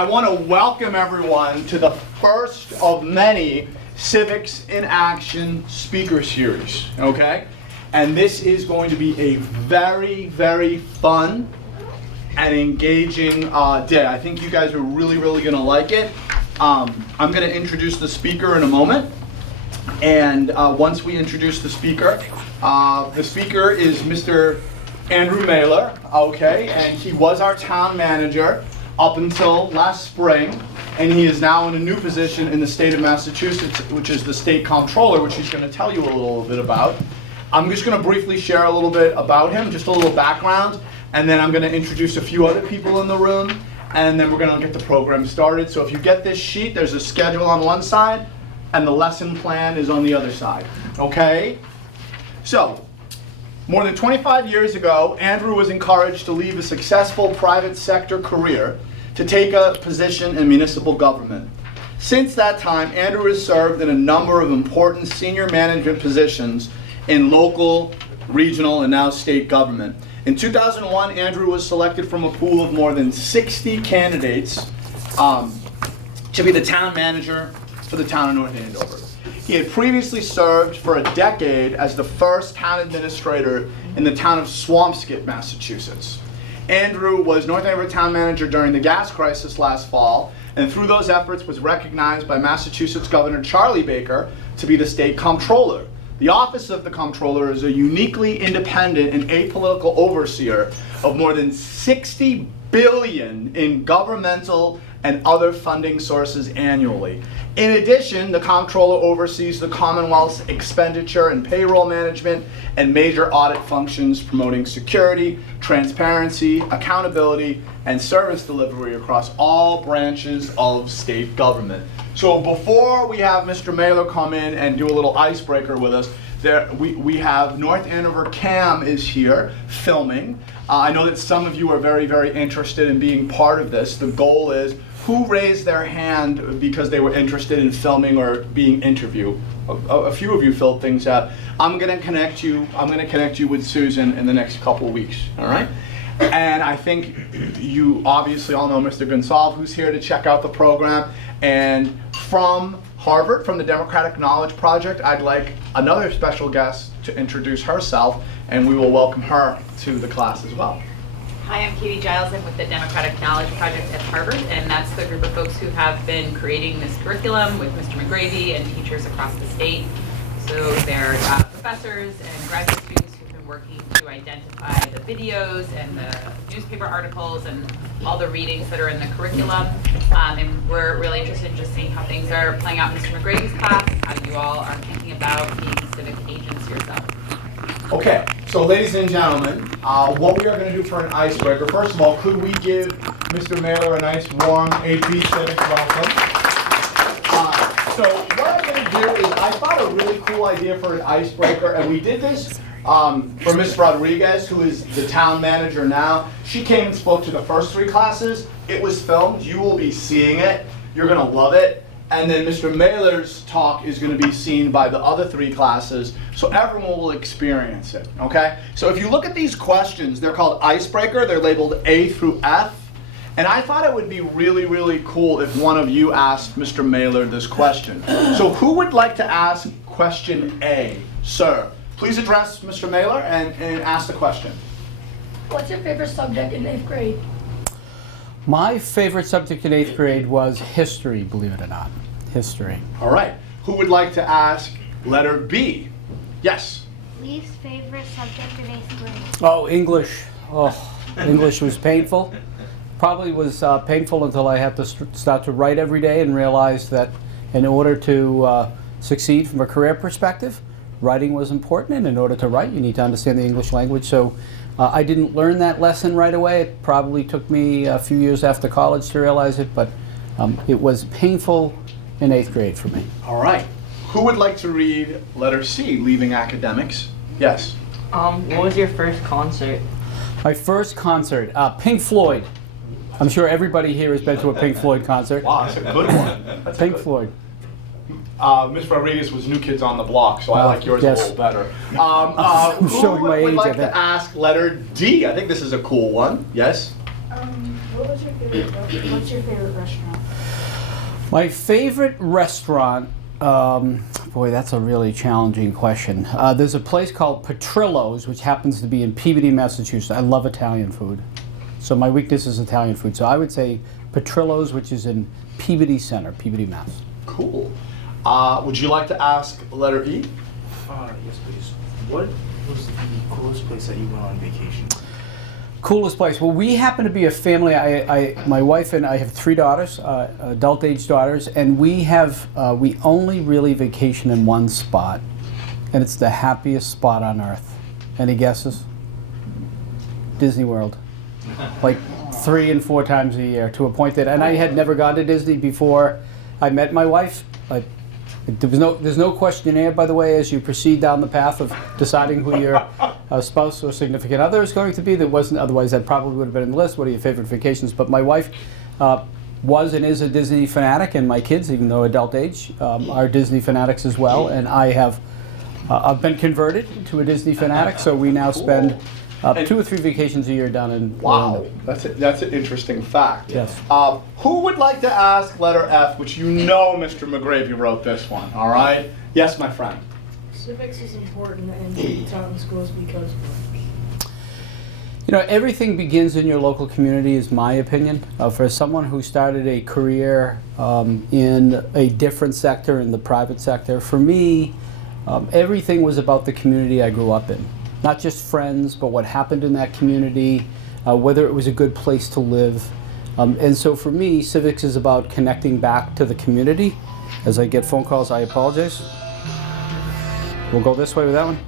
I want to welcome everyone to the first of many Civics in Action speaker series, okay? And this is going to be a very, very fun and engaging day. I think you guys are really, really going to like it. I'm going to introduce the speaker in a moment. And once we introduce the speaker is Mr. Andrew Maylor, okay? And he was our town manager up until last spring, and he is now in a new position in the state of Massachusetts, which is the state comptroller, which he's going to tell you a little bit about. I'm just going to briefly share a little bit about him, just a little background, and then I'm going to introduce a few other people in the room, and then we're going to get the program started. So if you get this sheet, there's a schedule on one side, and the lesson plan is on the other side, okay? So, more than 25 years ago, Andrew was encouraged to leave a successful private sector career to take a position in municipal government. Since that time, Andrew has served in a number of important senior management positions in local, regional, and now state government. In 2001, Andrew was selected from a pool of more than 60 candidates to be the town manager for the town of North Andover. He had previously served for a decade as the first town administrator in the town of Swampscott, Massachusetts. Andrew was North Andover town manager during the gas crisis last fall, and through those efforts was recognized by Massachusetts Governor Charlie Baker to be the state comptroller. The office of the comptroller is a uniquely independent and apolitical overseer of more than $60 billion in governmental and other funding sources annually. In addition, the comptroller oversees the Commonwealth's expenditure and payroll management and major audit functions promoting security, transparency, accountability, and service delivery across all branches of state government. So before we have Mr. Maylor come in and do a little icebreaker with us, we have North Andover Cam is here filming. I know that some of you are very, very interested in being part of this. The goal is who raised their hand because they were interested in filming or being interviewed. A few of you filled things out. I'm going to connect you with Susan in the next couple of weeks. All right. And I think you obviously all know Mr. Gonsalve, who's here to check out the program. And from Harvard, from the Democratic Knowledge Project, I'd like another special guest to introduce herself, and we will welcome her to the class as well. Hi, I'm Katie Giles. I'm with the Democratic Knowledge Project at Harvard, and that's the group of folks who have been creating this curriculum with Mr. McGravy and teachers across the state. So they're professors and graduate students who've been working to identify the videos and the newspaper articles and all the readings that are in the curriculum. And we're really interested in just seeing how things are playing out in Mr. McGravy's class, how you all are thinking about being civic agents yourself. Okay, so ladies and gentlemen, what we are going to do for an icebreaker, first of all, could we give Mr. Maylor a nice warm AP Civics welcome? So what I'm going to do is I thought a really cool idea for an icebreaker, and we did this for Ms. Rodriguez, who is the town manager now. She came and spoke to the first 3 classes. It was filmed. You will be seeing it. You're going to love it. And then Mr. Maylor's talk is going to be seen by the other 3 classes, so everyone will experience it, okay? So if you look at these questions, they're called icebreaker. They're labeled A through F. And I thought it would be really, really cool if one of you asked Mr. Maylor this question. So who would like to ask question A? Sir, please address Mr. Maylor and ask the question. What's your favorite subject in 8th grade? My favorite subject in 8th grade was history, believe it or not. History. All right. Who would like to ask letter B? Yes. Least favorite subject in 8th grade? Oh, English. Oh, English was painful. Probably was painful until I had to start to write every day and realize that in order to succeed from a career perspective, writing was important, and in order to write, you need to understand the English language. So I didn't learn that lesson right away. It probably took me a few years after college to realize it, but it was painful in 8th grade for me. All right. Who would like to read letter C, leaving academics? Yes. What was your first concert? My first concert, Pink Floyd. I'm sure everybody here has been to a Pink Floyd concert. Wow, that's a good one. That's Pink Floyd. Ms. Rodriguez was New Kids on the Block, so I like yours yes. a little better. I'm showing my Who would age, like I think. to ask letter D? I think this is a cool one. Yes? What's your favorite restaurant? My favorite restaurant, boy, that's a really challenging question. There's a place called Petrillo's, which happens to be in Peabody, Massachusetts. I love Italian food. So my weakness is Italian food. So I would say Petrillo's, which is in Peabody Center, Peabody, Mass. Cool. Would you like to ask letter E? Yes, please. What was the coolest place that you went on vacation? Coolest place. Well, we happen to be a family. My wife and I have 3 daughters, adult-age daughters, and we only really vacation in one spot, and it's the happiest spot on earth. Any guesses? Disney World. Like 3 and 4 times a year, to a point that, and I had never gone to Disney before I met my wife. There's no questionnaire, by the way, as you proceed down the path of deciding who your spouse or significant other is going to be. That wasn't, otherwise that probably would have been in the list. What are your favorite vacations? But my wife was and is a Disney fanatic, and my kids, even though adult age, are Disney fanatics as well. And I have I've been converted to a Disney fanatic, so we now spend 2 or 3 vacations a year down in Wow, Orlando. that's an interesting fact. Yes. Who would like to ask letter F, which you know Mr. McGravy wrote this one, all right? Yes, my friend. Civics is important and should be taught in schools because You know, everything begins in your local community, is my opinion. For someone who started a career in a different sector, in the private sector, for me, everything was about the community I grew up in. Not just friends, but what happened in that community, whether it was a good place to live. And so for me, civics is about connecting back to the community. As I get phone calls, I apologize. We'll go this way with that one.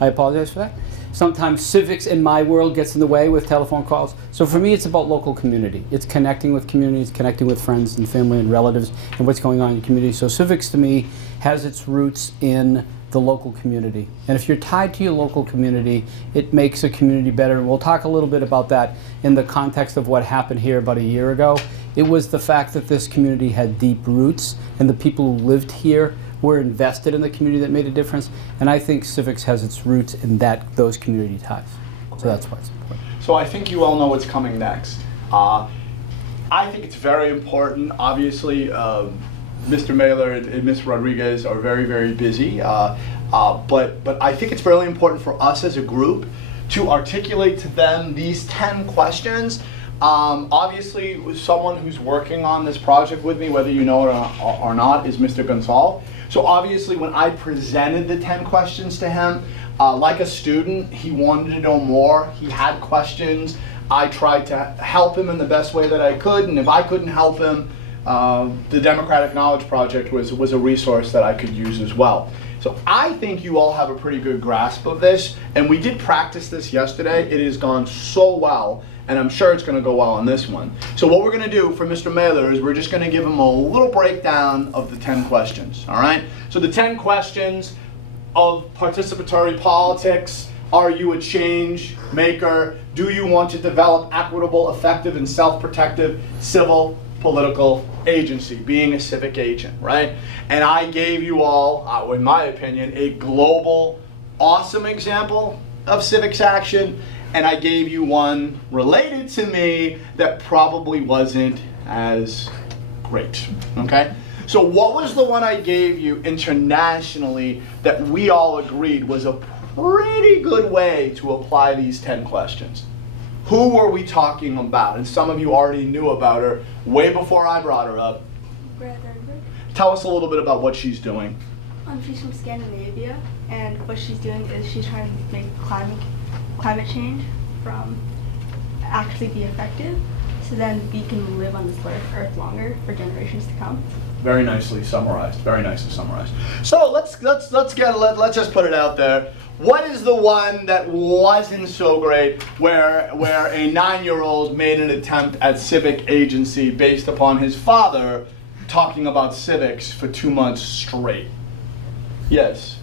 I apologize for that. Sometimes civics in my world gets in the way with telephone calls. So for me, it's about local community. It's connecting with communities, connecting with friends and family and relatives and what's going on in the community. So civics to me has its roots in the local community. And if you're tied to your local community, it makes a community better. And we'll talk a little bit about that in the context of what happened here about a year ago. It was the fact that this community had deep roots and the people who lived here were invested in the community that made a difference. And I think civics has its roots in those community ties. So that's why it's important. So I think you all know what's coming next. I think it's very important. Obviously, Mr. Maylor and Ms. Rodriguez are very, very busy. But I think it's really important for us as a group to articulate to them these 10 questions. Obviously, someone who's working on this project with me, whether you know it or not, is Mr. Gonzalez. So obviously, when I presented the 10 questions to him, like a student, he wanted to know more. He had questions. I tried to help him in the best way that I could, and if I couldn't help him, the Democratic Knowledge Project was a resource that I could use as well. So I think you all have a pretty good grasp of this, and we did practice this yesterday. It has gone so well, and I'm sure it's going to go well on this one. So what we're going to do for Mr. Maylor is we're just going to give him a little breakdown of the 10 questions, all right? So the 10 questions of participatory politics. Are you a change maker? Do you want to develop equitable, effective, and self-protective civil political agency, being a civic agent, right? And I gave you all, in my opinion, a global, awesome example of civics action, and I gave you one related to me that probably wasn't as great, okay? So what was the one I gave you internationally that we all agreed was a pretty good way to apply these 10 questions? Who were we talking about? And some of you already knew about her way before I brought her up. Greta Thunberg. Tell us a little bit about what she's doing. She's from Scandinavia, and what she's doing is she's trying to make climate change from actually be effective, so then we can live on this earth longer for generations to come. Very nicely summarized. Very nicely summarized. So let's just put it out there. What is the one that wasn't so great, where a 9-year-old made an attempt at civic agency based upon his father talking about civics for 2 months straight? Yes.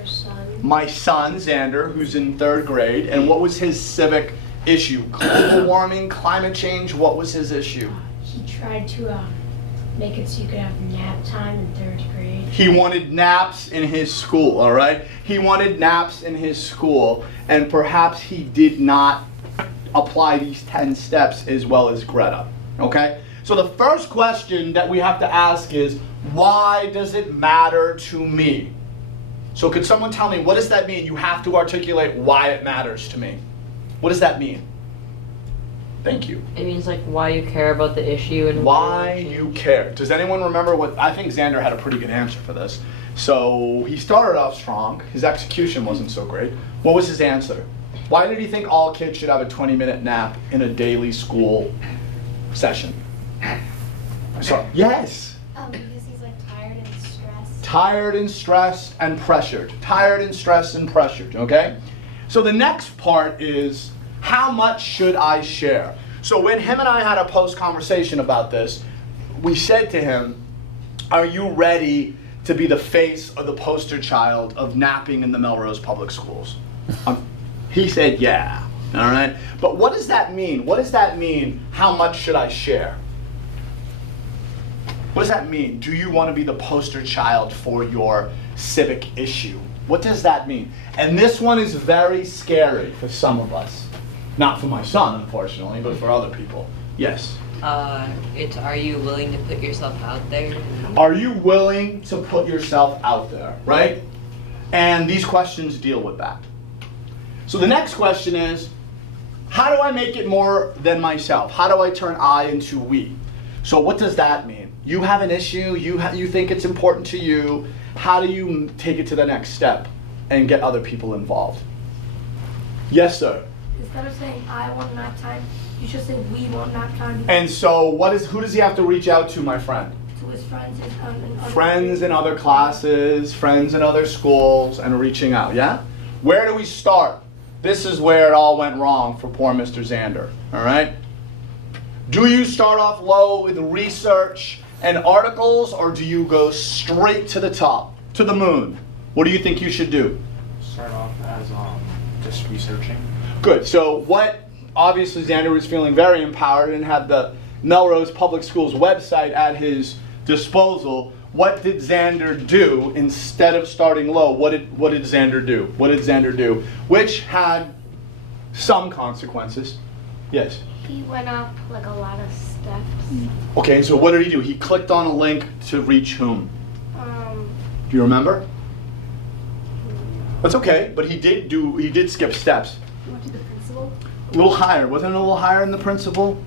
your son. My son, Xander, who's in 3rd grade, and what was his civic issue? Global warming, climate change, what was his issue? He tried to make it so you could have nap time in 3rd grade. He wanted naps in his school, all right? He wanted naps in his school, and perhaps he did not apply these 10 steps as well as Greta, okay? So the first question that we have to ask is, why does it matter to me? So could someone tell me, what does that mean? You have to articulate why it matters to me. What does that mean? Thank you. It means like why you care about the issue and Why you care. Does anyone remember what, I think Xander had a pretty good answer for this. So he started off strong, his execution wasn't so great. What was his answer? Why did he think all kids should have a 20-minute nap in a daily school session? So, yes. Because he's like tired and stressed. Tired and stressed and pressured. Tired and stressed and pressured, okay? So the next part is, how much should I share? So when him and I had a post-conversation about this, we said to him, are you ready to be the face or the poster child of napping in the Melrose Public Schools? He said, yeah, all right? But what does that mean? What does that mean, how much should I share? What does that mean? Do you want to be the poster child for your civic issue? What does that mean? And this one is very scary for some of us. Not for my son, unfortunately, but for other people. Yes? It's are you willing to put yourself out there? Are you willing to put yourself out there, right? And these questions deal with that. So the next question is, how do I make it more than myself? How do I turn I into we? So what does that mean? You have an issue, you think it's important to you. How do you take it to the next step and get other people involved? Yes, sir. Instead of saying I want nap time, you should say we want nap time. And so who does he have to reach out to, my friend? To his friends and other Friends in other classes, friends in other schools, and reaching out, yeah? Where do we start? This is where it all went wrong for poor Mr. Xander, all right? Do you start off low with research and articles, or do you go straight to the top, to the moon? What do you think you should do? Start off as just researching. Good, so obviously Xander was feeling very empowered and had the Melrose Public Schools website at his disposal. What did Xander do instead of starting low? What did Xander do? What did Xander do? Which had some consequences. Yes? He went up like a lot of steps. Okay, and so what did he do? He clicked on a link to reach whom? Do you remember? That's okay, but he did skip steps. You went to the principal? A little higher, wasn't it a little higher than the principal?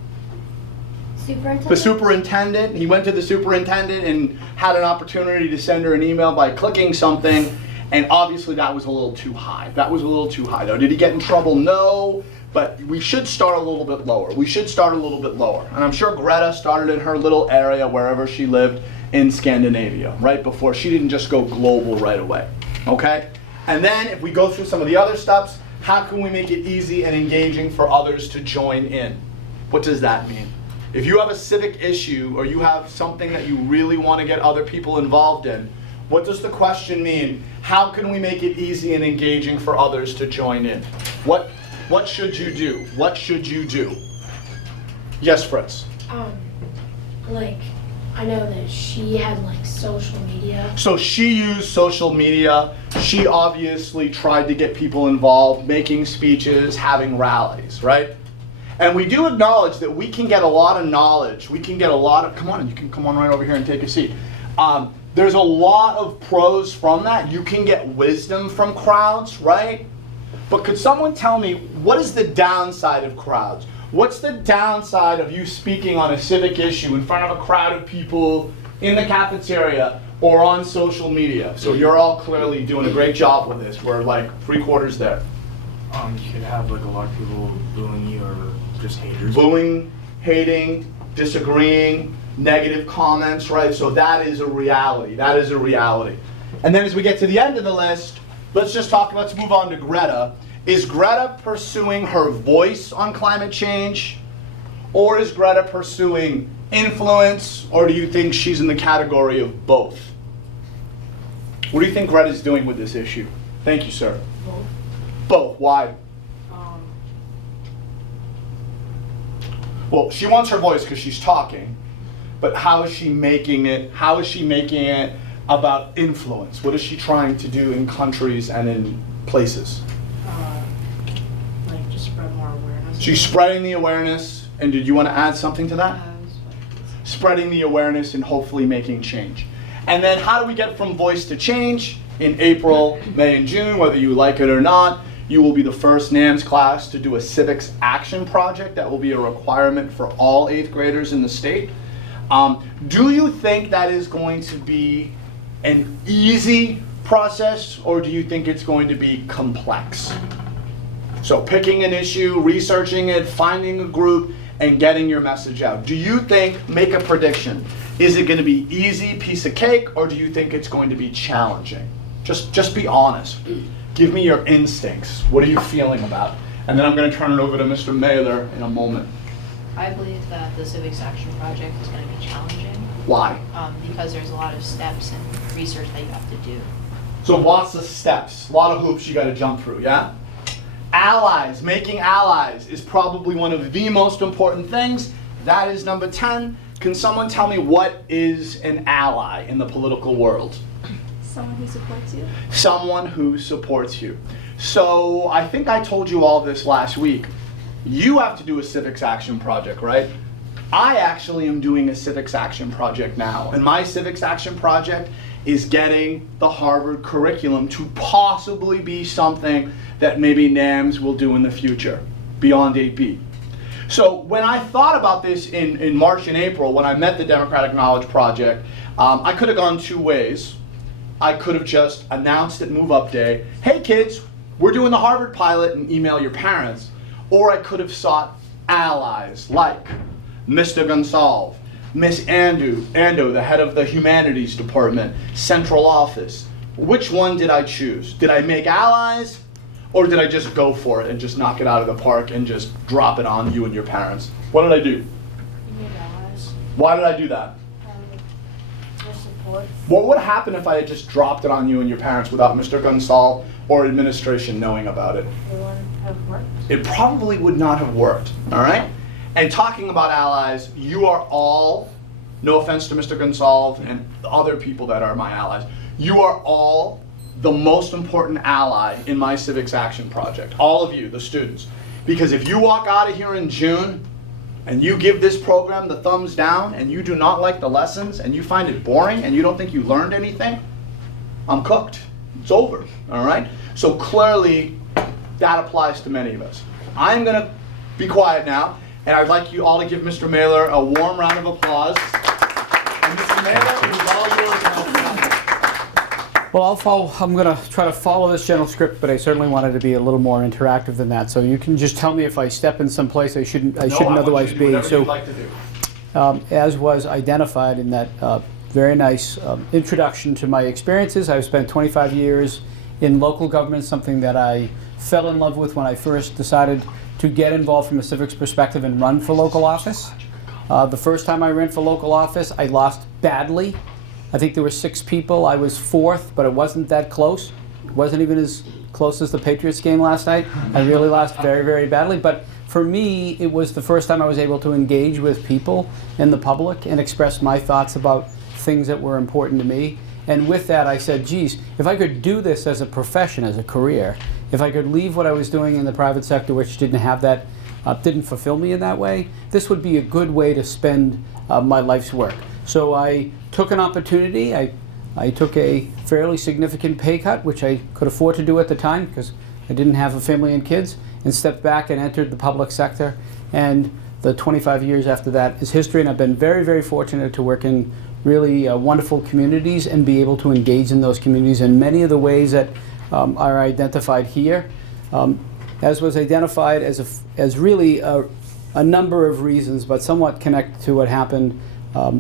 Superintendent? The superintendent, he went to the superintendent and had an opportunity to send her an email by clicking something, and obviously that was a little too high. That was a little too high though. Did he get in trouble? No, but we should start a little bit lower. We should start a little bit lower. And I'm sure Greta started in her little area wherever she lived in Scandinavia, right before. She didn't just go global right away, okay? And then if we go through some of the other steps, how can we make it easy and engaging for others to join in? What does that mean? If you have a civic issue or you have something that you really want to get other people involved in, what does the question mean? How can we make it easy and engaging for others to join in? What should you do? What should you do? Yes, Fritz. Like, I know that she had like social media. So she used social media. She obviously tried to get people involved, making speeches, having rallies, right? And we do acknowledge that we can get a lot of knowledge. We can get a lot of, come on, you can come on right over here and take a seat. There's a lot of pros from that. You can get wisdom from crowds, right? But could someone tell me, what is the downside of crowds? What's the downside of you speaking on a civic issue in front of a crowd of people in the cafeteria or on social media? So you're all clearly doing a great job with this. We're like 3/4 there. You could have like a lot of people booing you or just haters. Booing, hating, disagreeing, negative comments, right? So that is a reality. That is a reality. And then as we get to the end of the list, let's move on to Greta. Is Greta pursuing her voice on climate change? Or is Greta pursuing influence? Or do you think she's in the category of both? What do you think Greta's doing with this issue? Thank you, sir. Both. Both. Why? Well, she wants her voice because she's talking, but how is she making it? How is she making it about influence? What is she trying to do in countries and in places? Like just spread more awareness. She's spreading the awareness, and did you want to add something to that? Spreading the awareness and hopefully making change. And then how do we get from voice to change? In April, May, and June, whether you like it or not, you will be the first NAMS class to do a civics action project. That will be a requirement for all 8th graders in the state. Do you think that is going to be an easy process, or do you think it's going to be complex? So picking an issue, researching it, finding a group, and getting your message out. Do you think, make a prediction, is it going to be easy, piece of cake, or do you think it's going to be challenging? Just be honest. Give me your instincts. What are you feeling about it? And then I'm going to turn it over to Mr. Maylor in a moment. I believe that the Civics Action Project is going to be challenging. Why? Because there's a lot of steps and research that you have to do. So lots of steps, a lot of hoops you got to jump through, yeah? Allies, making allies is probably one of the most important things. That is number 10. Can someone tell me what is an ally in the political world? Someone who supports you. Someone who supports you. So I think I told you all this last week. You have to do a civics action project, right? I actually am doing a civics action project now. And my civics action project is getting the Harvard curriculum to possibly be something that maybe NAMS will do in the future, beyond 8B. So when I thought about this in March and April, when I met the Democratic Knowledge Project, I could have gone two ways. I could have just announced at Move Up Day, hey kids, we're doing the Harvard pilot, and email your parents. Or I could have sought allies like Mr. Gonsalve, Miss Ando, the head of the Humanities Department, Central Office. Which one did I choose? Did I make allies, or did I just go for it and just knock it out of the park and just drop it on you and your parents? What did I do? You need allies. Why did I do that? Your support. What would happen if I had just dropped it on you and your parents without Mr. Gonsalve or administration knowing about it? It wouldn't have worked. It probably would not have worked, all right? And talking about allies, you are all, no offense to Mr. Gonsalve and the other people that are my allies, you are all the most important ally in my civics action project. All of you, the students. Because if you walk out of here in June and you give this program the thumbs down and you do not like the lessons and you find it boring and you don't think you learned anything, I'm cooked. It's over, all right? So clearly, that applies to many of us. I'm going to be quiet now, and I'd like you all to give Mr. Maylor a warm round of applause. And Mr. Maylor, it is all yours now. Well, I'm going to try to follow this general script, but I certainly wanted to be a little more interactive than that. So you can just tell me if I step in some place I shouldn't otherwise be. So, you'd like to do. As was identified in that very nice introduction to my experiences, I've spent 25 years in local government, something that I fell in love with when I first decided to get involved from a civics perspective and run for local office. The first time I ran for local office, I lost badly. I think there were 6 people. I was 4th, but it wasn't that close. It wasn't even as close as the Patriots game last night. I really lost very, very badly. But for me, it was the first time I was able to engage with people in the public and express my thoughts about things that were important to me. And with that, I said, geez, if I could do this as a profession, as a career, if I could leave what I was doing in the private sector, which didn't have that, didn't fulfill me in that way, this would be a good way to spend my life's work. So I took an opportunity. I took a fairly significant pay cut, which I could afford to do at the time because I didn't have a family and kids, and stepped back and entered the public sector. And the 25 years after that is history, and I've been very, very fortunate to work in really wonderful communities and be able to engage in those communities in many of the ways that are identified here. As was identified as really a number of reasons, but somewhat connected to what happened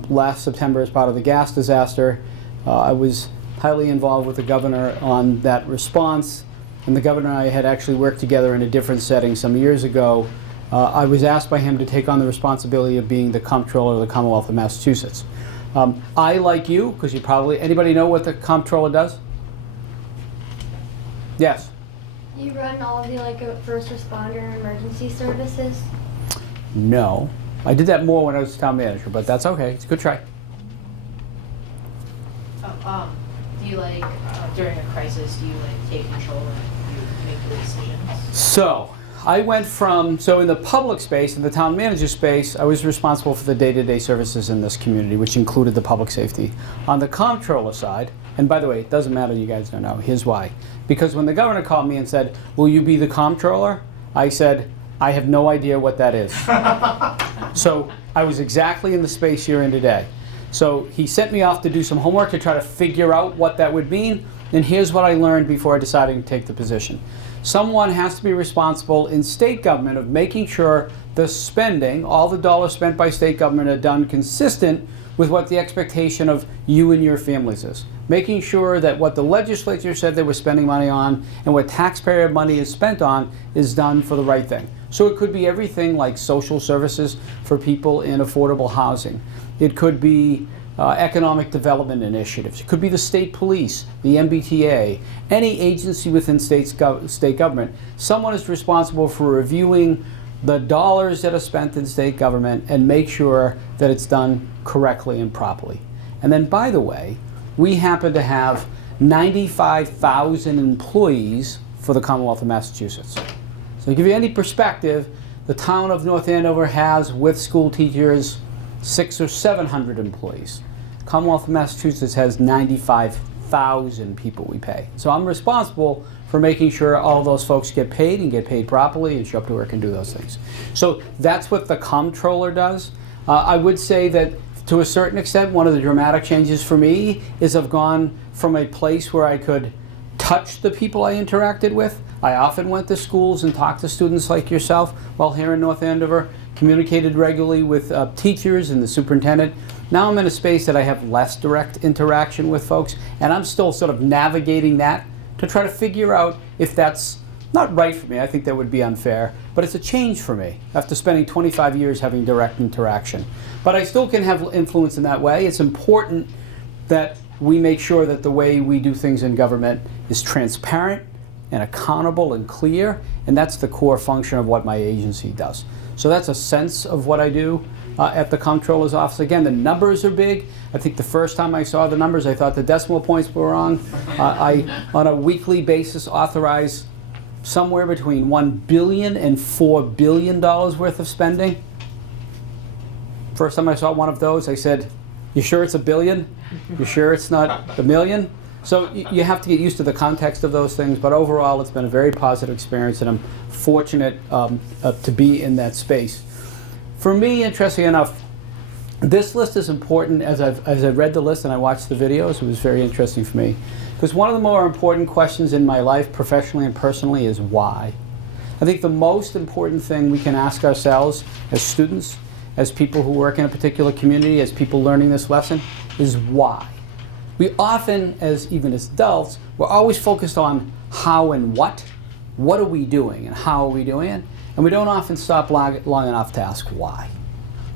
last September as part of the gas disaster. I was highly involved with the governor on that response, and the governor and I had actually worked together in a different setting some years ago. I was asked by him to take on the responsibility of being the comptroller of the Commonwealth of Massachusetts. I, like you, because you probably, anybody know what the comptroller does? Yes? You run all of the first responder emergency services? No. I did that more when I was town manager, but that's okay. It's a good try. Do you during a crisis, do you take control and you make the decisions? So, I went from, so in the public space, in the town manager space, I was responsible for the day-to-day services in this community, which included the public safety. On the comptroller side, and by the way, it doesn't matter, you guys don't know, here's why. Because when the governor called me and said, will you be the comptroller? I said, I have no idea what that is. So I was exactly in the space you're in today. So he sent me off to do some homework to try to figure out what that would mean, and here's what I learned before deciding to take the position. Someone has to be responsible in state government of making sure the spending, all the dollars spent by state government, are done consistent with what the expectation of you and your families is. Making sure that what the legislature said they were spending money on and what taxpayer money is spent on is done for the right thing. So it could be everything like social services for people in affordable housing. It could be economic development initiatives. It could be the state police, the MBTA, any agency within state government. Someone is responsible for reviewing the dollars that are spent in state government and make sure that it's done correctly and properly. And then, by the way, we happen to have 95,000 employees for the Commonwealth of Massachusetts. So to give you any perspective, the town of North Andover has, with school teachers, 600 or 700 employees. Commonwealth of Massachusetts has 95,000 people we pay. So I'm responsible for making sure all those folks get paid and get paid properly and show up to work and do those things. So that's what the comptroller does. I would say that to a certain extent, one of the dramatic changes for me is I've gone from a place where I could touch the people I interacted with. I often went to schools and talked to students like yourself while here in North Andover, communicated regularly with teachers and the superintendent. Now I'm in a space that I have less direct interaction with folks, and I'm still sort of navigating that to try to figure out if that's not right for me. I think that would be unfair, but it's a change for me after spending 25 years having direct interaction. But I still can have influence in that way. It's important that we make sure that the way we do things in government is transparent and accountable and clear, and that's the core function of what my agency does. So that's a sense of what I do at the comptroller's office. Again, the numbers are big. I think the first time I saw the numbers, I thought the decimal points were wrong. I, on a weekly basis, authorize somewhere between $1 billion and $4 billion worth of spending. First time I saw one of those, I said, you sure it's $1 billion? You sure it's not $1 million? So you have to get used to the context of those things, but overall it's been a very positive experience, and I'm fortunate to be in that space. For me, interestingly enough, this list is important. As I read the list and I watched the videos, it was very interesting for me. Because one of the more important questions in my life, professionally and personally, is why. I think the most important thing we can ask ourselves as students, as people who work in a particular community, as people learning this lesson, is why. We often, even as adults, we're always focused on how and what. What are we doing and how are we doing it? And we don't often stop long enough to ask why.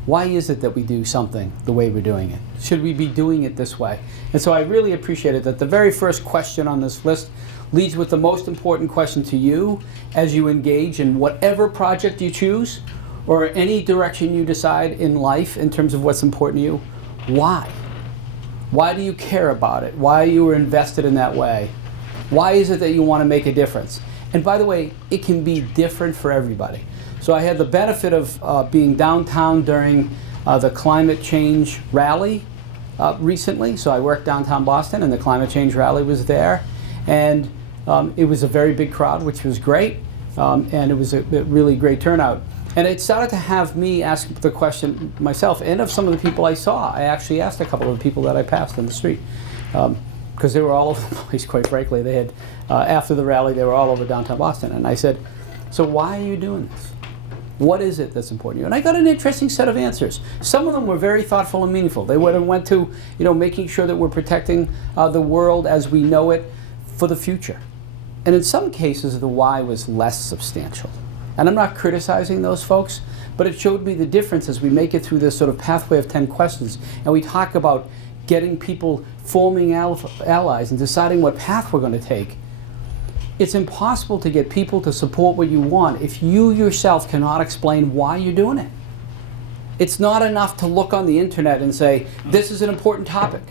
Why is it that we do something the way we're doing it? Should we be doing it this way? And so I really appreciated that the very first question on this list leads with the most important question to you as you engage in whatever project you choose or any direction you decide in life in terms of what's important to you. Why? Why do you care about it? Why are you invested in that way? Why is it that you want to make a difference? And by the way, it can be different for everybody. So I had the benefit of being downtown during the climate change rally recently. So I worked downtown Boston, and the climate change rally was there. And it was a very big crowd, which was great. And it was a really great turnout. And it started to have me ask the question myself, and of some of the people I saw. I actually asked a couple of the people that I passed in the street, because they were all over the place, quite frankly. They had, after the rally, they were all over downtown Boston. And I said, so why are you doing this? What is it that's important to you? And I got an interesting set of answers. Some of them were very thoughtful and meaningful. They went to, making sure that we're protecting the world as we know it for the future. And in some cases, the why was less substantial. And I'm not criticizing those folks, but it showed me the difference as we make it through this sort of pathway of 10 questions. And we talk about getting people, forming allies, and deciding what path we're going to take. It's impossible to get people to support what you want if you yourself cannot explain why you're doing it. It's not enough to look on the internet and say, this is an important topic.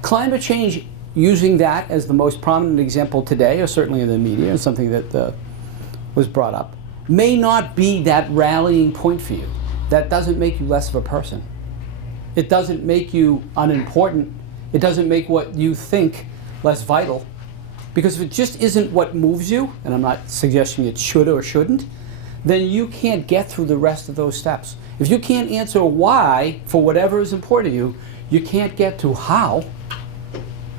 Climate change, using that as the most prominent example today, or certainly in the media, is something that was brought up may not be that rallying point for you. That doesn't make you less of a person. It doesn't make you unimportant. It doesn't make what you think less vital. Because if it just isn't what moves you, and I'm not suggesting it should or shouldn't, then you can't get through the rest of those steps. If you can't answer why for whatever is important to you, you can't get to how.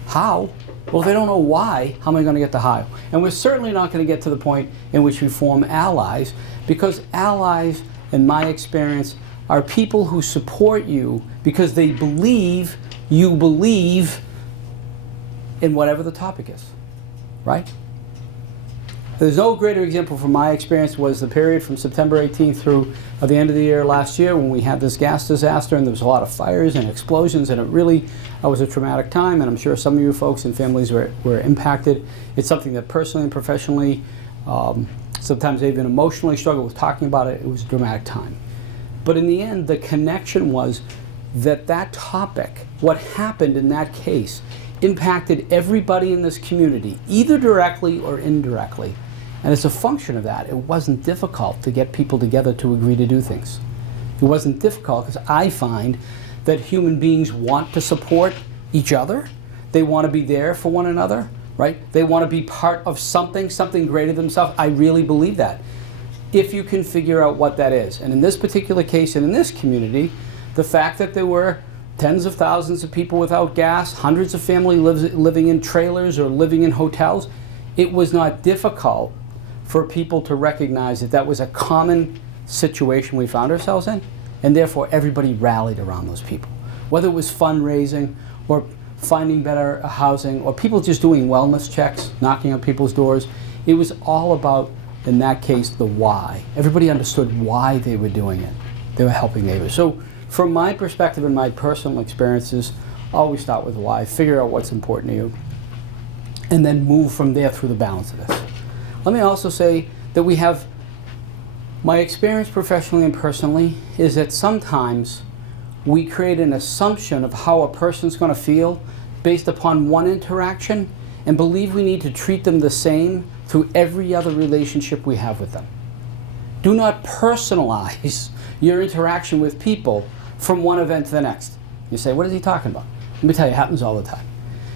How? Well, if I don't know why, how am I going to get to how? And we're certainly not going to get to the point in which we form allies, because allies, in my experience, are people who support you because they believe you believe in whatever the topic is, right? There's no greater example from my experience was the period from September 18th through the end of the year last year when we had this gas disaster and there was a lot of fires and explosions, and it really was a traumatic time, and I'm sure some of you folks and families were impacted. It's something that personally and professionally, sometimes I even emotionally struggle with talking about it. It was a dramatic time. But in the end, the connection was that that topic, what happened in that case, impacted everybody in this community, either directly or indirectly. And as a function of that, it wasn't difficult to get people together to agree to do things. It wasn't difficult because I find that human beings want to support each other. They want to be there for one another, right? They want to be part of something greater than themselves. I really believe that. If you can figure out what that is. And in this particular case and in this community, the fact that there were tens of thousands of people without gas, hundreds of families living in trailers or living in hotels, it was not difficult for people to recognize that that was a common situation we found ourselves in, and therefore everybody rallied around those people. Whether it was fundraising or finding better housing or people just doing wellness checks, knocking on people's doors, it was all about, in that case, the why. Everybody understood why they were doing it. They were helping neighbors. So from my perspective and my personal experiences, always start with why, figure out what's important to you, and then move from there through the balance of this. Let me also say that we have, my experience professionally and personally is that sometimes we create an assumption of how a person's going to feel based upon one interaction and believe we need to treat them the same through every other relationship we have with them. Do not personalize your interaction with people from one event to the next. You say, what is he talking about? Let me tell you, it happens all the time.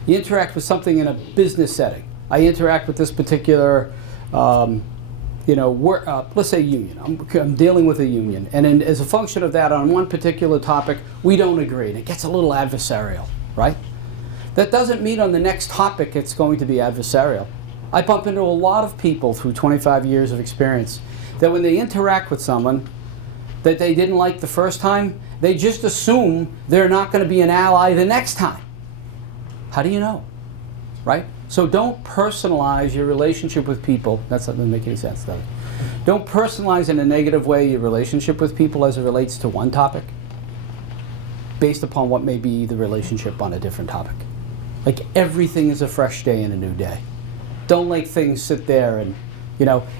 You interact with something in a business setting. I interact with this particular, let's say union. I'm dealing with a union. And as a function of that, on one particular topic, we don't agree. And it gets a little adversarial, right? That doesn't mean on the next topic it's going to be adversarial. I bump into a lot of people through 25 years of experience that when they interact with someone that they didn't like the first time, they just assume they're not going to be an ally the next time. How do you know, right? So don't personalize your relationship with people. That doesn't make any sense, does it? Don't personalize in a negative way your relationship with people as it relates to one topic based upon what may be the relationship on a different topic. Like everything is a fresh day and a new day. Don't let things sit there and,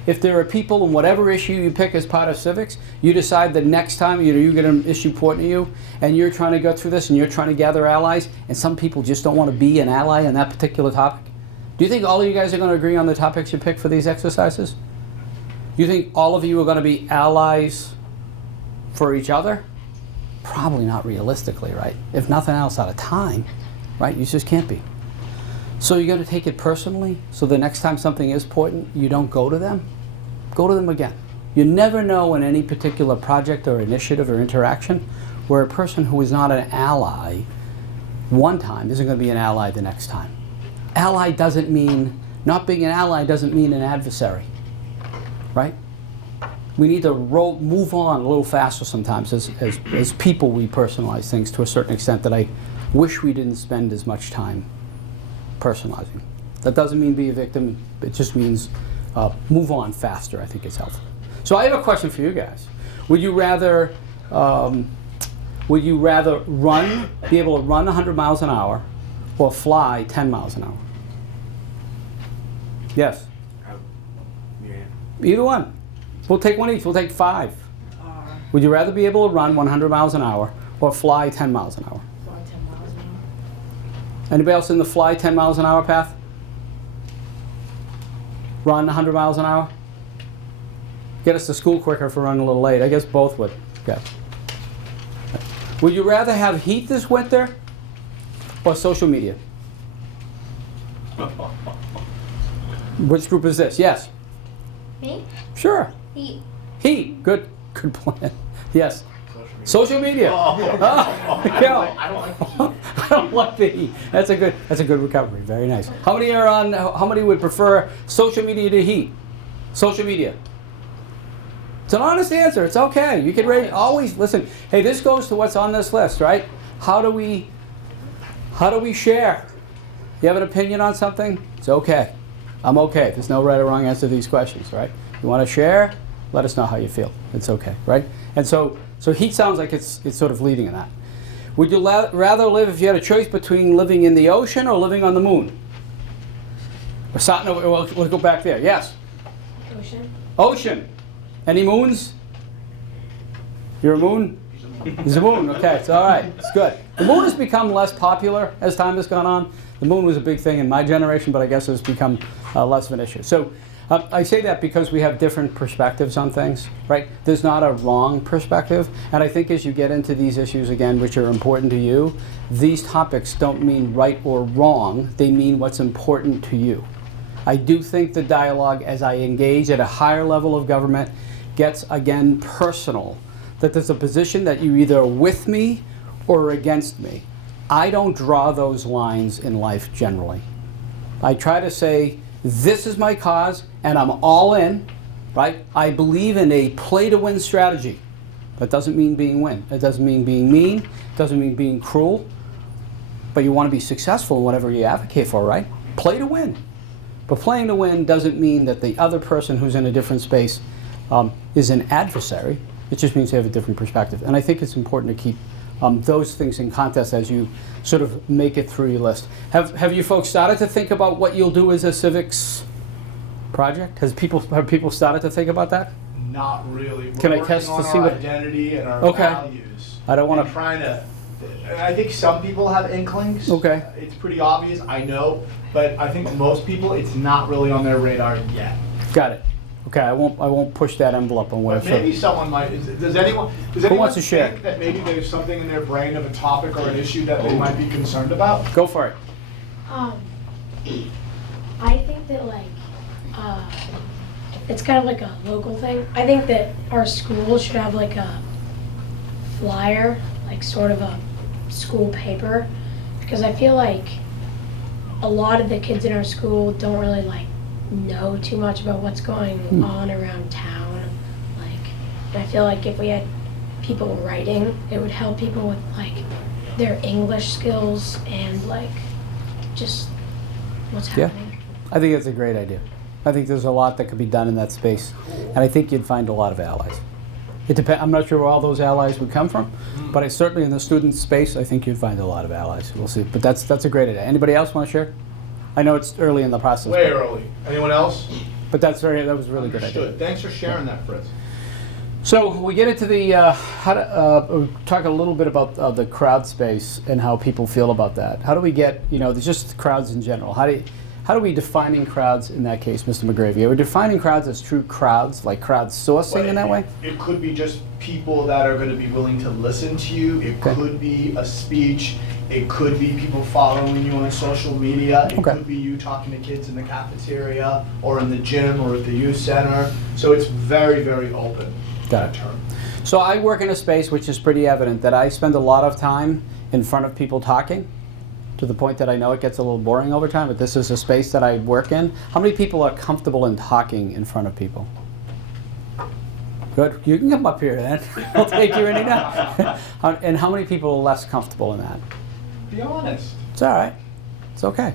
if there are people in whatever issue you pick as part of civics, you decide the next time you get an issue important to you and you're trying to go through this and you're trying to gather allies and some people just don't want to be an ally on that particular topic. Do you think all of you guys are going to agree on the topics you pick for these exercises? You think all of you are going to be allies for each other? Probably not realistically, right? If nothing else, out of time, right? You just can't be. So you got to take it personally, so the next time something is important, you don't go to them. Go to them again. You never know in any particular project or initiative or interaction where a person who is not an ally one time isn't going to be an ally the next time. Ally doesn't mean, not being an ally doesn't mean an adversary, right? We need to move on a little faster sometimes. As people, we personalize things to a certain extent that I wish we didn't spend as much time personalizing. That doesn't mean be a victim. It just means move on faster. I think it's helpful. So I have a question for you guys. Would you rather be able to run 100 miles an hour or fly 10 miles an hour? Yes. Either one. We'll take one each. We'll take 5. Would you rather be able to run 100 miles an hour or fly 10 miles an hour? Fly 10 miles an hour. Anybody else in the fly 10 miles an hour path? Run 100 miles an hour? get us to school quicker if we're running a little late. I guess both would. Okay. Would you rather have heat this winter or social media? Which group is this? Yes. Me? Sure. Heat. Heat. Good plan. Yes. Social media. Carol. I don't like the heat. I don't like the heat. That's a good recovery. Very nice. How many would prefer social media to heat? Social media. It's an honest answer. It's okay. You can always listen. Hey, this goes to what's on this list, right? How do we share? You have an opinion on something? It's okay. I'm okay. There's no right or wrong answer to these questions, right? You want to share? Let us know how you feel. It's okay, right? And so heat sounds like it's sort of leading in that. Would you rather live, if you had a choice between living in the ocean or living on the moon? We'll go back there. Yes. Ocean. Ocean. Any moons? You're a moon? He's a moon. Okay, it's all right. It's good. The moon has become less popular as time has gone on. The moon was a big thing in my generation, but I guess it's become less of an issue. So I say that because we have different perspectives on things, right? There's not a wrong perspective. And I think as you get into these issues again, which are important to you, these topics don't mean right or wrong. They mean what's important to you. I do think the dialogue, as I engage at a higher level of government, gets, again, personal. That there's a position that you're either with me or against me. I don't draw those lines in life generally. I try to say, this is my cause, and I'm all in, right? I believe in a play-to-win strategy. That doesn't mean being win. It doesn't mean being mean. It doesn't mean being cruel. But you want to be successful in whatever you advocate for, right? Play to win. But playing to win doesn't mean that the other person who's in a different space is an adversary. It just means they have a different perspective. And I think it's important to keep those things in context as you sort of make it through your list. Have you folks started to think about what you'll do as a civics project? Have people started to think about that? Not really. Can I We're test working to on see our what- identity and our Okay. values. I don't want And to. trying to. I think some people have inklings. Okay. It's pretty obvious. I know, but I think most people, it's not really on their radar yet. Got it. Okay, I won't push that envelope on what But maybe someone might. Does anyone wants to share? think that maybe there's something in their brain of a topic or an issue that they might be concerned about? Go for it. I think that it's kind of like a local thing. I think that our school should have like a flyer, like sort of a school paper, because I feel like a lot of the kids in our school don't really know too much about what's going on around town. And I feel like if we had people writing, it would help people with their English skills and just what's Yeah. happening. I think that's a great idea. I think there's a lot that could be done in that space, and I think you'd find a lot of allies. I'm not sure where all those allies would come from, but certainly in the student space, I think you'd find a lot of allies. We'll see. But that's a great idea. Anybody else want to share? I know it's early in the process. Way but- early. Anyone else? But that was a really good idea. Understood. Thanks for sharing that, Fritz. So we get into the talk a little bit about the crowd space and how people feel about that. How do we get there's just crowds in general? How do we defining crowds in that case, Mr. McGravy? Are we defining crowds as true crowds, like crowdsourcing in that way? It could be just people that are going to be willing to listen to you. It Okay. could be a speech. It could be people following you on social media. It Okay. could be you talking to kids in the cafeteria or in the gym or at the youth center. So it's very, very open. Got it. that term. So I work in a space which is pretty evident that I spend a lot of time in front of people talking, to the point that I know it gets a little boring over time, but this is a space that I work in. How many people are comfortable in talking in front of people? Good. You can come up here then. I'll take you any now. And how many people are less comfortable in that? Be honest. It's all right. It's okay.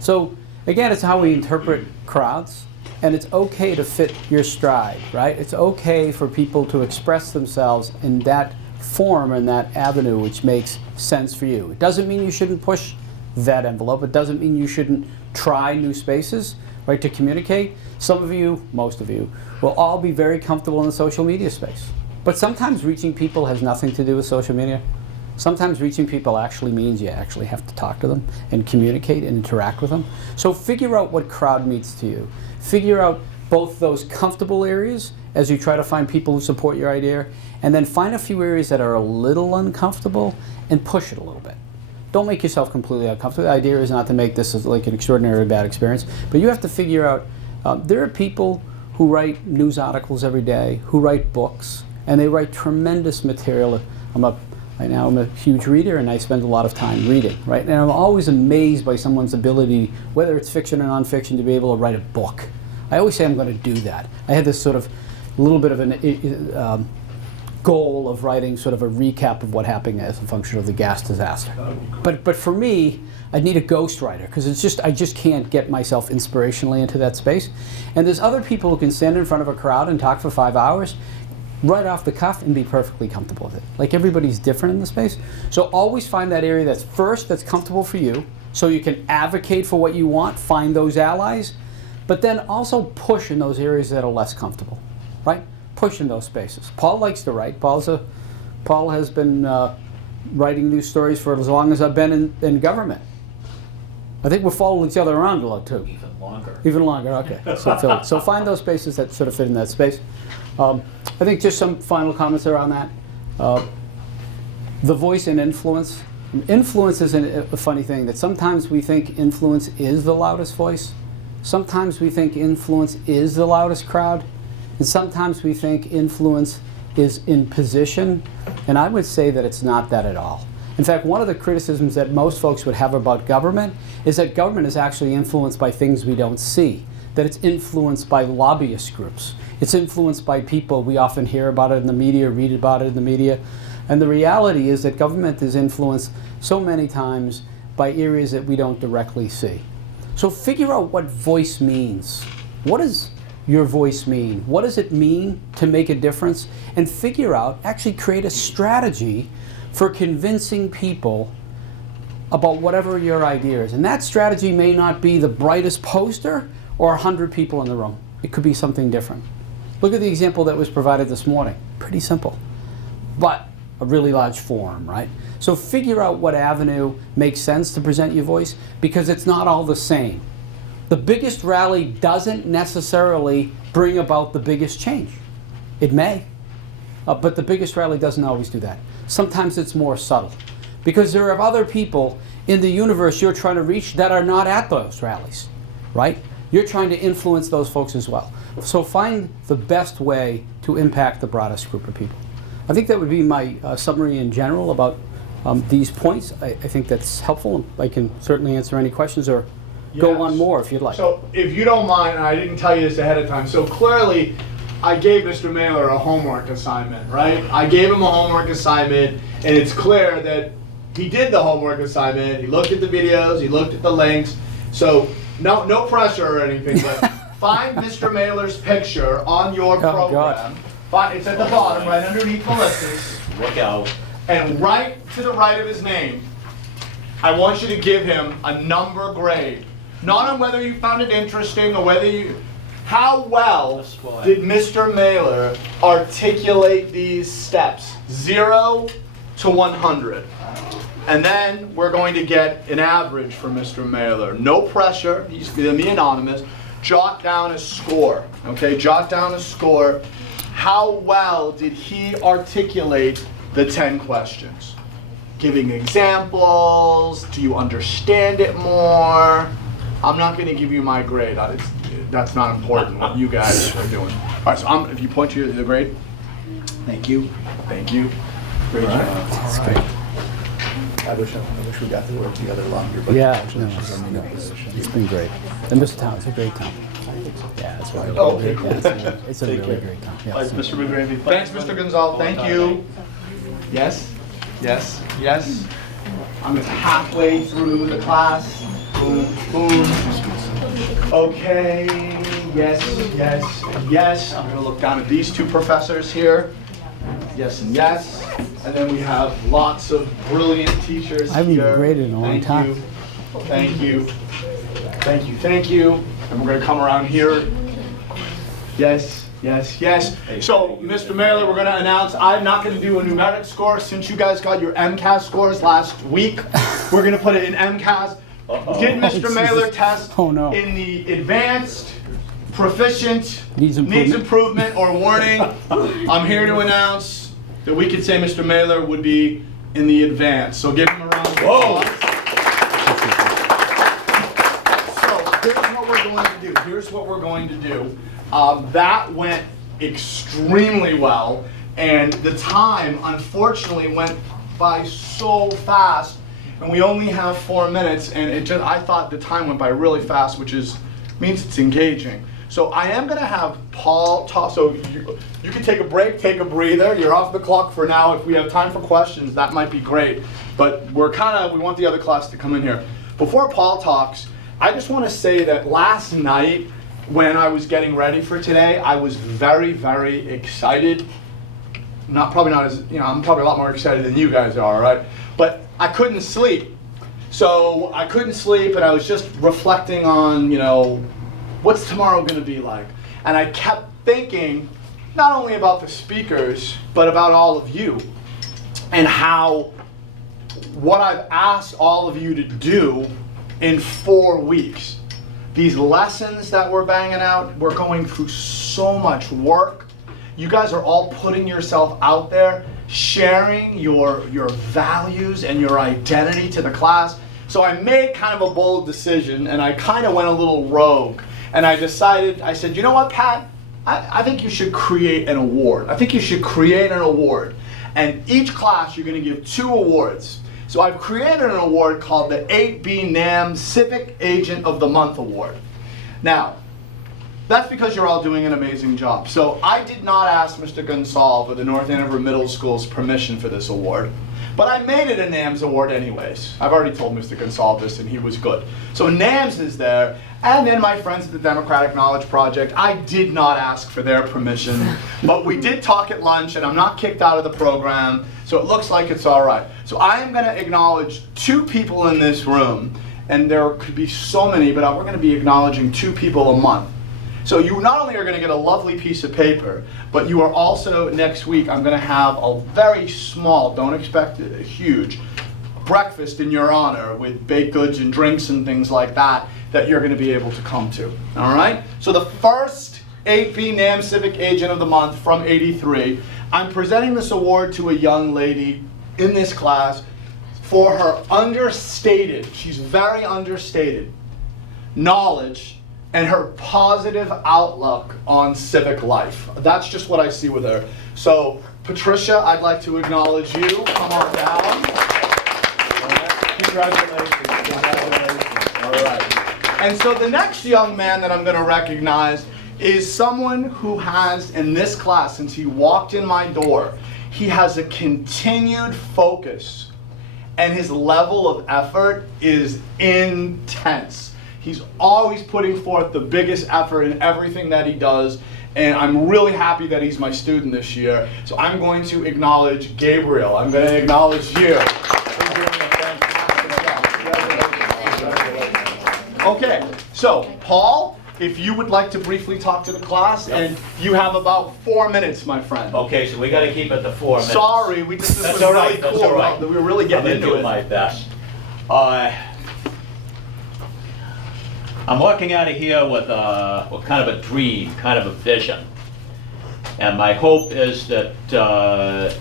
So again, it's how we interpret crowds, and it's okay to fit your stride, right? It's okay for people to express themselves in that form and that avenue which makes sense for you. It doesn't mean you shouldn't push that envelope. It doesn't mean you shouldn't try new spaces, right, to communicate. Some of you, most of you, will all be very comfortable in the social media space. But sometimes reaching people has nothing to do with social media. Sometimes reaching people actually means you actually have to talk to them and communicate and interact with them. So figure out what crowd means to you. Figure out both those comfortable areas as you try to find people who support your idea, and then find a few areas that are a little uncomfortable and push it a little bit. Don't make yourself completely uncomfortable. The idea is not to make this like an extraordinarily bad experience, but you have to figure out, there are people who write news articles every day, who write books, and they write tremendous material. I'm a huge reader, and I spend a lot of time reading, right? And I'm always amazed by someone's ability, whether it's fiction or nonfiction, to be able to write a book. I always say I'm going to do that. I had this sort of little bit of an goal of writing sort of a recap of what happened as a function of the gas disaster. But for me, I need a ghostwriter, because I just can't get myself inspirationally into that space. And there's other people who can stand in front of a crowd and talk for 5 hours right off the cuff and be perfectly comfortable with it. Like, everybody's different in the space. So always find that area that's comfortable for you, so you can advocate for what you want, find those allies, but then also push in those areas that are less comfortable, right? Push in those spaces. Paul likes to write. Paul has been writing news stories for as long as I've been in government. I think we're following each other around a lot too. Even longer. Even longer, okay. So find those spaces that sort of fit in that space. I think just some final comments around that. The voice and influence. Influence is a funny thing, that sometimes we think influence is the loudest voice. Sometimes we think influence is the loudest crowd. And sometimes we think influence is in position. And I would say that it's not that at all. In fact, one of the criticisms that most folks would have about government is that government is actually influenced by things we don't see, that it's influenced by lobbyist groups. It's influenced by people. We often hear about it in the media, read about it in the media. And the reality is that government is influenced so many times by areas that we don't directly see. So figure out what voice means. What does your voice mean? What does it mean to make a difference? And figure out, actually create a strategy for convincing people about whatever your idea is. And that strategy may not be the brightest poster or 100 people in the room. It could be something different. Look at the example that was provided this morning. Pretty simple, but a really large forum, right? So figure out what avenue makes sense to present your voice, because it's not all the same. The biggest rally doesn't necessarily bring about the biggest change. It may, but the biggest rally doesn't always do that. Sometimes it's more subtle, because there are other people in the universe you're trying to reach that are not at those rallies, right? You're trying to influence those folks as well. So find the best way to impact the broadest group of people. I think that would be my summary in general about these points. I think that's helpful. I can certainly answer any questions or go on more if you'd like. So if you don't mind, and I didn't tell you this ahead of time, so clearly I gave Mr. Maylor a homework assignment, right? I gave him a homework assignment, and it's clear that he did the homework assignment. He looked at the videos, he looked at the links. So no pressure or anything, but find Mr. Maylor's picture on your program. It's at the bottom, right underneath Melissa's. Look out. And right to the right of his name, I want you to give him a number grade. Not on whether you found it interesting or whether you... How well did Mr. Maylor articulate these steps? 0 to 100. And then we're going to get an average for Mr. Maylor. No pressure. He's going to be anonymous. Jot down a score. Okay, jot down a score. How well did he articulate the 10 questions? Giving examples. Do you understand it more? I'm not going to give you my grade. That's not important what you guys are doing. All right, so if you point to the grade. Thank you. Thank you. Great job. That's great. I wish we got to work together longer. But yeah, it's been great. And this town, it's a great town. Yeah, that's right. Oh, okay, cool. Yeah, it's a really great town. Yeah, Mr. McGravy. Thanks, Mr. Gonzalez. Thank you. Yes, yes, yes. I'm halfway through the class. Boom, boom. Okay, yes, yes, yes. I'm gonna look down at these two professors here. Yes and yes. And then we have lots of brilliant teachers I haven't here. been graded in a long time. Thank you. Thank you, thank you. And we're gonna come around here. Yes, yes, yes. So, Mr. Maylor, we're gonna announce, I'm not gonna do a numeric score since you guys got your MCAS scores last week. We're gonna put it in MCAS. Did Mr. Maylor test in the advanced, proficient, Needs improvement. or warning, I'm here to announce that we could say Mr. Maylor would be in the advance. So give him a round of applause. So here's what we're going to do. That went extremely well, and the time unfortunately went by so fast, and we only have 4 minutes, and I thought the time went by really fast, which means it's engaging. So I am going to have Paul talk. So you can take a break, take a breather. You're off the clock for now. If we have time for questions, that might be great. But we want the other class to come in here. Before Paul talks, I just want to say that last night when I was getting ready for today, I was very, very excited. Probably not as, I'm probably a lot more excited than you guys are, right? But I couldn't sleep. So I couldn't sleep, and I was just reflecting on, what's tomorrow going to be like? And I kept thinking not only about the speakers, but about all of you, and how what I've asked all of you to do in 4 weeks. These lessons that we're banging out, we're going through so much work. You guys are all putting yourself out there, sharing your values and your identity to the class. So I made kind of a bold decision, and I kind of went a little rogue. And I said, you know what, Pat? I think you should create an award. I think you should create an award. And each class, you're going to give 2 awards. So I've created an award called the 8B NAMS Civic Agent of the Month Award. Now, that's because you're all doing an amazing job. So I did not ask Mr. Gonsalve of the North Andover Middle School's permission for this award. But I made it a NAMS award anyways. I've already told Mr. Gonsalve this, and he was good. So NAMS is there, and then my friends at the Democratic Knowledge Project, I did not ask for their permission, but we did talk at lunch, and I'm not kicked out of the program, so it looks like it's all right. So I am going to acknowledge 2 people in this room, and there could be so many, but we're going to be acknowledging 2 people a month. So you not only are going to get a lovely piece of paper, but you are also, next week, I'm going to have a very small, don't expect it, a huge, breakfast in your honor with baked goods and drinks and things like that you're going to be able to come to. All right? So the first 8B NAMS Civic Agent of the Month from 83, I'm presenting this award to a young lady in this class for her understated, she's very understated, knowledge and her positive outlook on civic life. That's just what I see with her. So, Patricia, I'd like to acknowledge you. Come on down. All right. Congratulations. All right. And so the next young man that I'm going to recognize is someone who has, in this class, since he walked in my door, he has a continued focus, and his level of effort is intense. He's always putting forth the biggest effort in everything that he does, and I'm really happy that he's my student this year. So I'm going to acknowledge Gabriel. I'm going to acknowledge you. You're doing a fantastic job. Okay, so Paul, if you would like to briefly talk to the class, and you have about 4 minutes, my friend. Okay, so we got to keep it to 4 minutes. Sorry, this was That's all really right, cool. that's all right. We were really getting I'm into do it. my best. I'm walking out of here with kind of a dream, kind of a vision. And my hope is that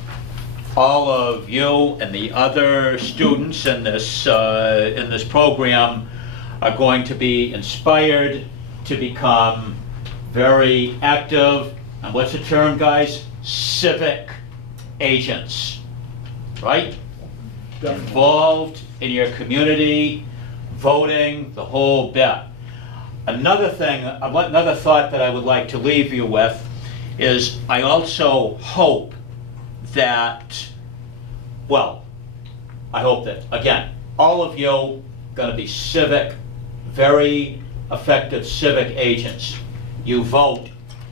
all of you and the other students in this program are going to be inspired to become very active, and what's the term, guys? Civic agents, right? Involved in your community, voting, the whole bit. Another thought that I would like to leave you with is I also hope that, again, all of you are going to be very effective civic agents. You vote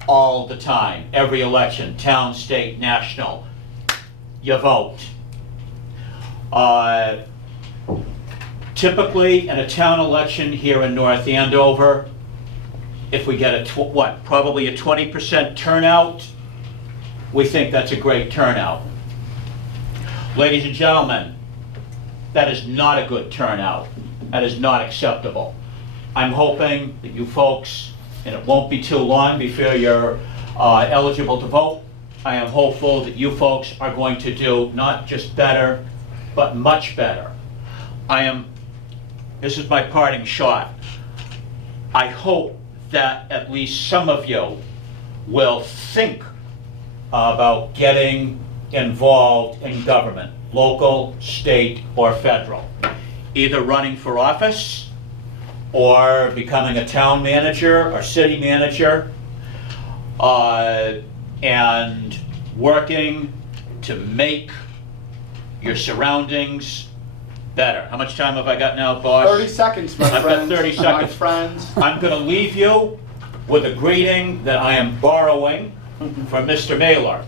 all the time, every election, town, state, national, you vote. Typically, in a town election here in North Andover, if we get probably a 20% turnout, we think that's a great turnout. Ladies and gentlemen, that is not a good turnout. That is not acceptable. I'm hoping that you folks and it won't be too long before you're eligible to vote. I am hopeful that you folks are going to do not just better, but much better. This is my parting shot. I hope that at least some of you will think about getting involved in government, local, state, or federal. Either running for office, or becoming a town manager or city manager, and working to make your surroundings better. How much time have I got now, boss? 30 seconds, my I've friends. got 30 My seconds. friends. I'm going to leave you with a greeting that I am borrowing from Mr. Maylor.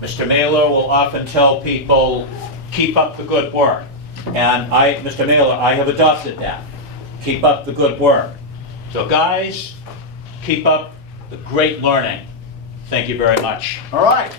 Mr. Maylor will often tell people, keep up the good work. And Mr. Maylor, I have adopted that. Keep up the good work. So guys, keep up the great learning. Thank you very much. All right.